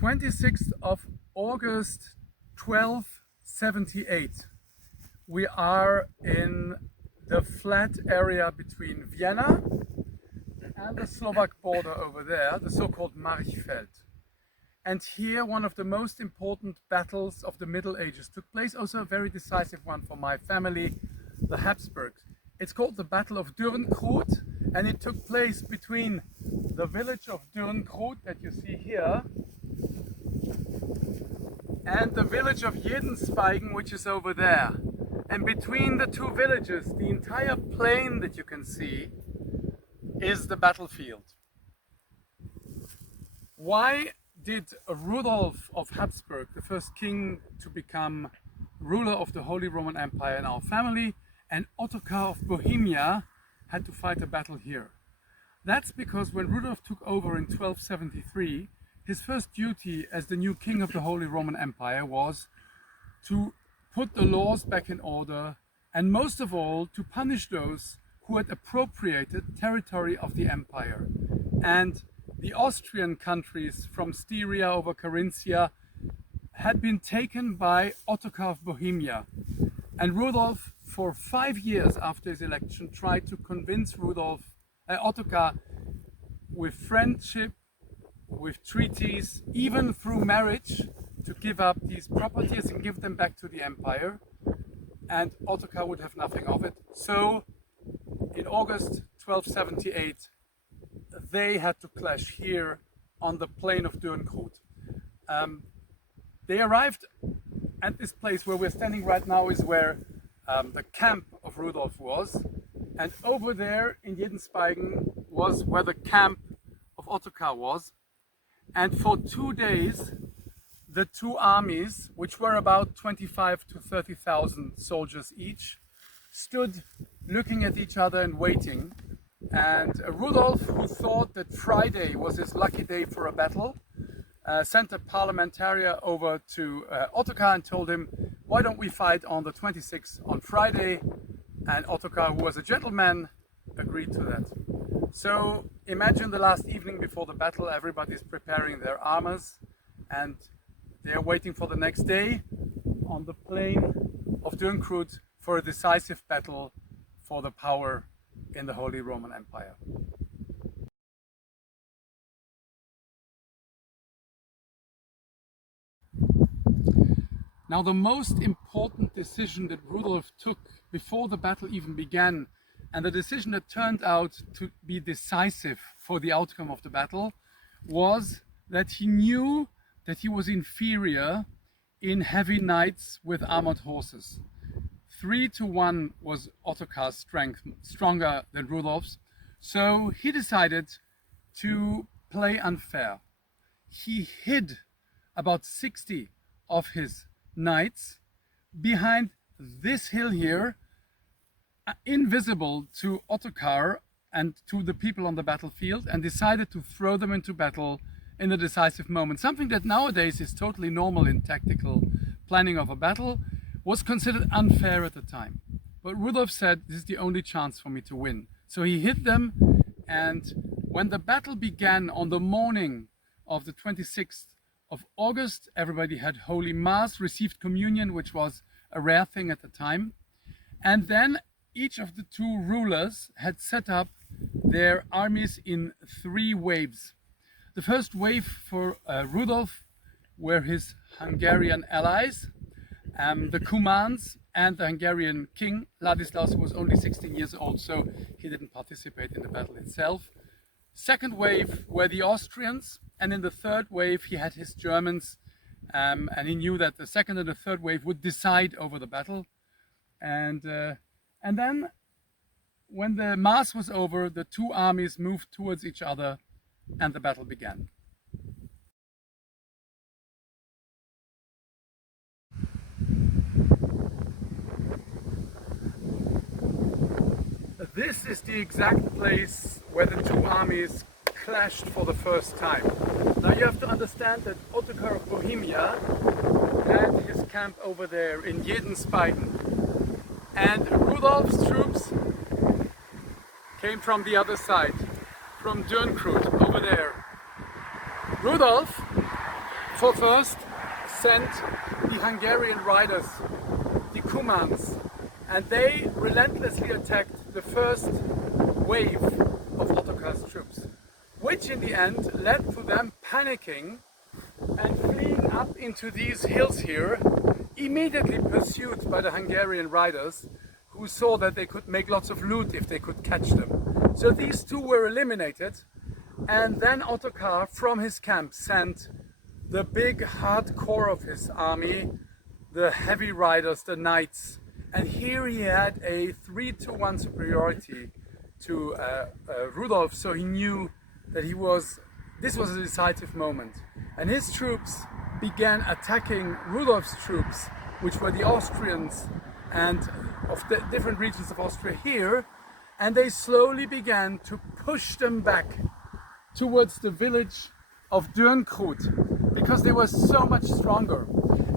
26th of August 1278. We are in the flat area between Vienna and the Slovak border over there, the so-called Marchfeld. And here one of the most important battles of the Middle Ages took place, also a very decisive one for my family, the Habsburgs. It's called the Battle of Dürnkrut, and it took place between the village of Dürnkrut that you see here and the village of Jedenspeigen, which is over there. And between the two villages, the entire plain that you can see is the battlefield. Why did Rudolf of Habsburg, the first king to become ruler of the Holy Roman Empire in our family, and Ottokar of Bohemia had to fight a battle here? That's because when Rudolf took over in 1273, his first duty as the new king of the Holy Roman Empire was to put the laws back in order, and most of all to punish those who had appropriated territory of the empire. And the Austrian countries from Styria over Carinthia had been taken by Ottokar of Bohemia. And Rudolf, for 5 years after his election, tried to convince Ottokar with friendship, with treaties, even through marriage, to give up these properties and give them back to the empire. And Ottokar would have nothing of it. So in August 1278, they had to clash here on the plain of Dürnkrut. They arrived at this place where we're standing right now, is where the camp of Rudolf was. And over there in Jedenspeigen was where the camp of Ottokar was. And for 2 days, the two armies, which were about 25 to 30,000 soldiers each, stood looking at each other and waiting. And Rudolf, who thought that Friday was his lucky day for a battle, sent a parliamentarian over to Ottokar and told him, why don't we fight on the 26th on Friday? And Ottokar, who was a gentleman, agreed to that. So imagine the last evening before the battle, everybody's preparing their armors and they're waiting for the next day on the plain of Dürnkrut for a decisive battle for the power in the Holy Roman Empire. Now, the most important decision that Rudolf took before the battle even began, and the decision that turned out to be decisive for the outcome of the battle, was that he knew that he was inferior in heavy knights with armored horses. 3 to 1 was Ottokar's strength, stronger than Rudolf's. So he decided to play unfair. He hid about 60 of his knights behind this hill here, invisible to Ottokar and to the people on the battlefield, and decided to throw them into battle in a decisive moment. Something that nowadays is totally normal in tactical planning of a battle was considered unfair at the time. But Rudolf said, this is the only chance for me to win. So he hid them, and when the battle began on the morning of the 26th of August, everybody had Holy Mass, received communion, which was a rare thing at the time. And then each of the two rulers had set up their armies in 3 waves. The first wave for Rudolf were his Hungarian allies, the Cumans and the Hungarian king. Ladislaus was only 16 years old, so he didn't participate in the battle itself. Second wave were the Austrians, and in the third wave he had his Germans, and he knew that the second and the third wave would decide over the battle. And then when the Mass was over, the two armies moved towards each other and the battle began. This is the exact place where the two armies clashed for the first time. Now you have to understand that Ottokar of Bohemia had his camp over there in Jedenspeigen, and Rudolf's troops came from the other side, from Dürnkrut over there. Rudolf for first sent the Hungarian riders, the Cumans, and they relentlessly attacked the first wave of Ottokar's troops, which in the end led to them panicking and fleeing up into these hills here, immediately pursued by the Hungarian riders, who saw that they could make lots of loot if they could catch them. So these two were eliminated, and then Ottokar from his camp sent the big hardcore of his army, the heavy riders, the knights, and here he had a 3-1 superiority to Rudolf, so he knew that this was a decisive moment. And his troops began attacking Rudolf's troops, which were the Austrians and of the different regions of Austria here, and they slowly began to push them back towards the village of Dürnkrut, because they were so much stronger.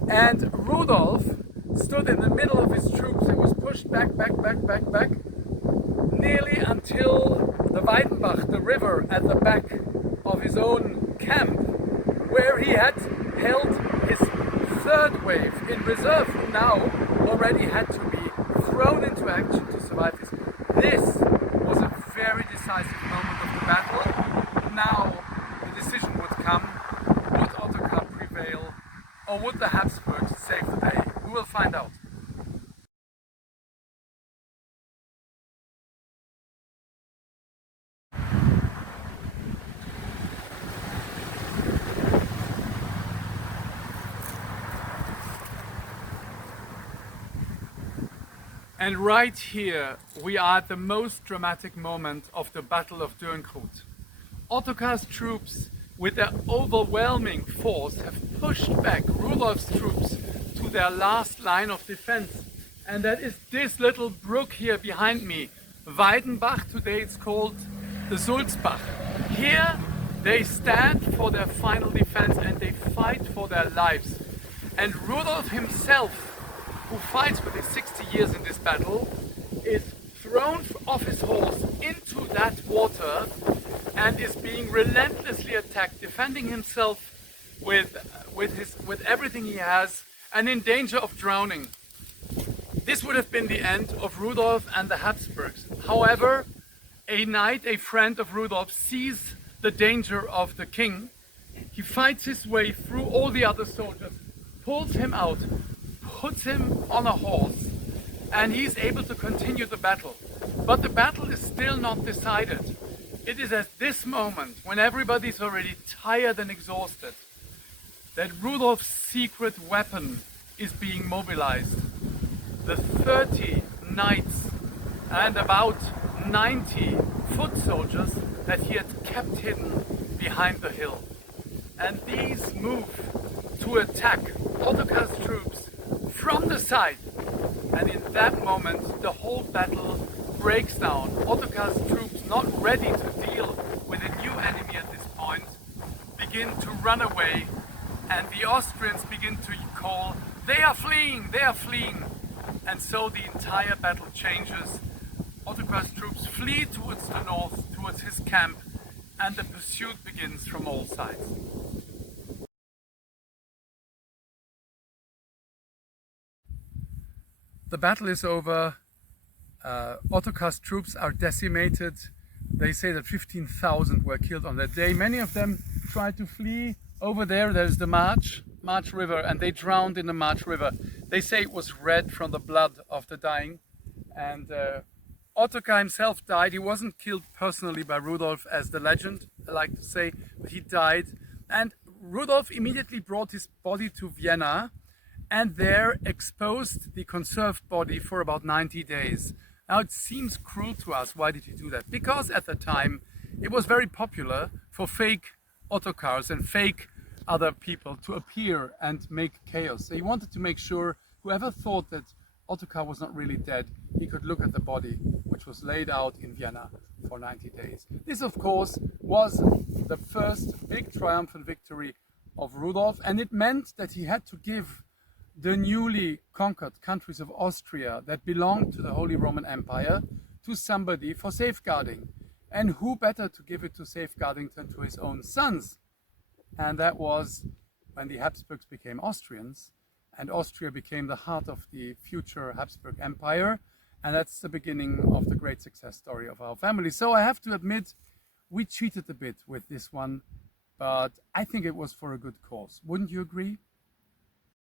And Rudolf stood in the middle of his troops and was pushed back, nearly until the Weidenbach, the river at the back of his own camp, where he had held his third wave in reserve, who now already had to be thrown into action to survive this. This was a very decisive moment of the battle. Now the decision would come: would Ottokar prevail, or would the Habsburgs save the day? We will find out. And right here we are at the most dramatic moment of the Battle of Dürnkrut. Ottokar's troops, with their overwhelming force, have pushed back Rudolf's troops to their last line of defense. And that is this little brook here behind me, Weidenbach. Today it's called the Sulzbach. Here they stand for their final defense and they fight for their lives. And Rudolf himself, who fights with his 60 years in this battle, is thrown off his horse into that water and is being relentlessly attacked, defending himself with everything he has, and in danger of drowning. This would have been the end of Rudolf and the Habsburgs. However, a knight, a friend of Rudolf, sees the danger of the king. He fights his way through all the other soldiers, pulls him out, puts him on a horse, and he's able to continue the battle. But the battle is still not decided. It is at this moment, when everybody's already tired and exhausted, that Rudolf's secret weapon is being mobilized. The 30 knights and about 90 foot soldiers that he had kept hidden behind the hill. And these move to attack Ottokar's troops from the side, and in that moment the whole battle breaks down. Ottokar's troops, not ready to deal with a new enemy at this point, begin to run away, and the Austrians begin to call, "They are fleeing, they are fleeing!" And so the entire battle changes. Ottokar's troops flee towards the north, towards his camp, and the pursuit begins from all sides. The battle is over. Ottokar's troops are decimated. They say that 15,000 were killed on that day. Many of them tried to flee. Over there's the March River, and they drowned in the March River. They say it was red from the blood of the dying. And Ottokar himself died. He wasn't killed personally by Rudolf, as the legend I like to say, but he died. And Rudolf immediately brought his body to Vienna, and there exposed the conserved body for about 90 days. Now it seems cruel to us. Why did he do that? Because at the time it was very popular for fake Ottokars and fake other people to appear and make chaos. So he wanted to make sure whoever thought that Ottokar was not really dead, he could look at the body, which was laid out in Vienna for 90 days. This, of course, was the first big triumphant victory of Rudolf, and it meant that he had to give the newly conquered countries of Austria that belonged to the Holy Roman Empire to somebody for safeguarding. And who better to give it to safeguarding than to his own sons? And that was when the Habsburgs became Austrians, and Austria became the heart of the future Habsburg Empire. And that's the beginning of the great success story of our family. So I have to admit, we cheated a bit with this one, but I think it was for a good cause. Wouldn't you agree?